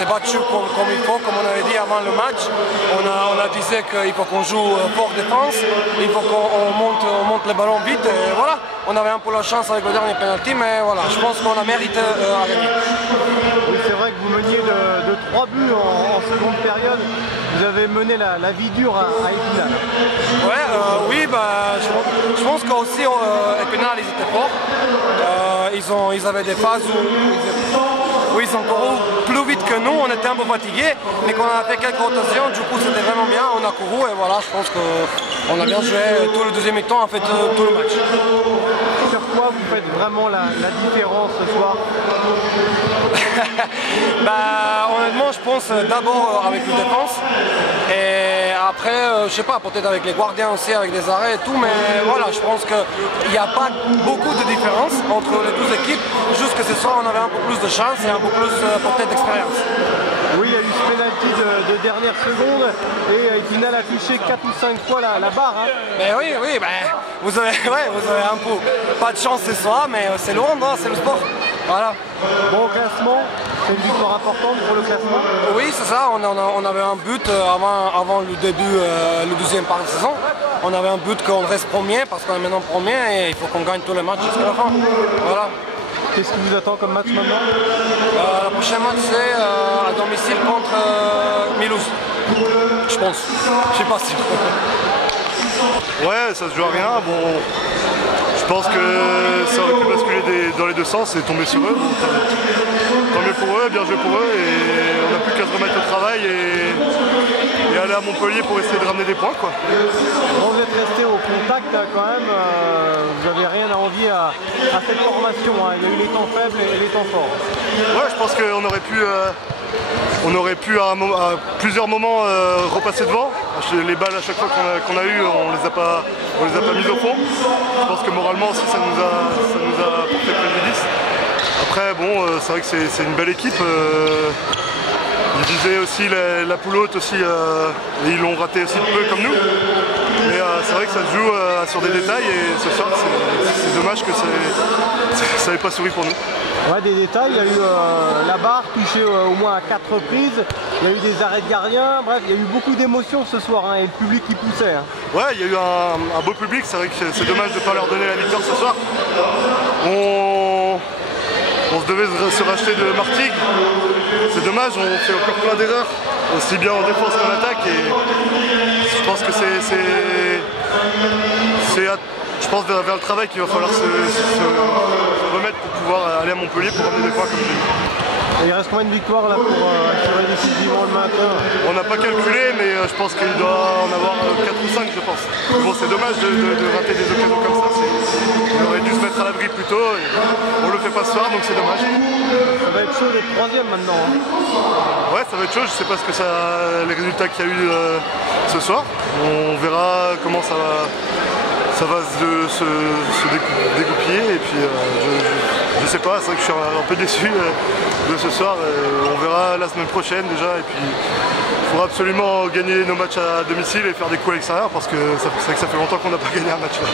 s'est battu comme il faut, comme on avait dit avant le match. On a dit qu'il faut qu'on joue fort défense, il faut qu'on monte le ballon vite. Et voilà, on avait un peu la chance avec le dernier penalty, mais voilà, je pense qu'on a mérité à gagner. Oui, c'est vrai que vous meniez de 3 buts en seconde période. Vous avez mené la vie dure à Épinal. Ouais, oui, je pense qu'aussi Épinal, ils étaient forts. Ils avaient des phases où ils ont couru plus vite que nous, on était un peu fatigués, mais quand on a fait quelques rotations, du coup c'était vraiment bien, on a couru et voilà, je pense qu'on a bien joué tout le deuxième mi-temps, en fait tout le match. Sur quoi vous faites vraiment la différence ce soir? Honnêtement, je pense d'abord avec la défense et après, je sais pas, peut-être avec les gardiens aussi, avec des arrêts et tout, mais voilà, je pense qu'il n'y a pas beaucoup de différence entre les deux équipes, juste que ce soir on avait un peu plus de chance et un peu plus peut-être d'expérience. Oui, il y a eu ce penalty de dernière seconde et Épinal a touché 4 ou 5 fois la barre. Hein. Mais oui, vous avez un peu pas de chance ce soir, mais c'est le hand, hein, c'est le sport. Voilà. Bon, au classement, c'est une victoire importante pour le classement? Oui, c'est ça, on avait un but avant le début, le deuxième part de saison. On avait un but qu'on reste premier parce qu'on est maintenant premier et il faut qu'on gagne tous les matchs jusqu'à la fin. Voilà. Qu'est-ce qui vous attend comme match maintenant? Le prochain match c'est à domicile contre Mulhouse. Je pense. Je sais pas si. Ouais, ça se joue à rien. Bon, je pense que ça aurait pu basculer dans les deux sens et tomber sur eux. Bon, tant mieux pour eux, bien joué pour eux. Et on n'a plus qu'à se remettre au travail et aller à Montpellier pour essayer de ramener des points, quoi. Bon, vous êtes resté au contact quand même. Vous n'avez rien à envier à cette formation. Hein. Il y a eu les temps faibles et les temps forts. Ouais, je pense qu'on aurait pu à plusieurs moments repasser devant. Les balles à chaque fois qu'on a eues, on les a pas mises au fond. Je pense que moralement aussi ça nous a porté préjudice. Après bon, c'est vrai que c'est une belle équipe. Ils visaient aussi la poule haute aussi, et ils l'ont raté aussi de peu comme nous. Mais c'est vrai que ça se joue sur des détails et ce soir c'est dommage que ça n'ait pas souri pour nous. Ouais, des détails, il y a eu la barre touchée au moins à 4 reprises, il y a eu des arrêts de gardiens, bref, il y a eu beaucoup d'émotions ce soir hein, et le public qui poussait. Hein. Ouais, il y a eu un beau public, c'est vrai que c'est dommage de ne pas leur donner la victoire ce soir. On se devait se racheter de Martigues, c'est dommage, on fait encore plein d'erreurs, aussi bien en défense qu'en attaque et je pense que c'est vers le travail qu'il va falloir se remettre pour pouvoir aller à Montpellier pour ramener des points comme j'ai dit. Et il reste combien de victoires là pour assurer décisivement le maintien? On n'a pas calculé mais je pense qu'il doit en avoir 4 ou 5 je pense. Bon c'est dommage de rater des occasions comme ça, on aurait dû se mettre à l'abri plus tôt et on le fait pas ce soir donc c'est dommage. Ça va être chaud d'être troisième maintenant. Hein. Ouais ça va être chaud, je sais pas ce que les résultats qu'il y a eu ce soir. On verra comment ça va se dégoupiller et puis je sais pas, c'est vrai que je suis un peu déçu de ce soir. On verra la semaine prochaine déjà et puis il faudra absolument gagner nos matchs à domicile et faire des coups à l'extérieur parce que ça fait longtemps qu'on n'a pas gagné un match là.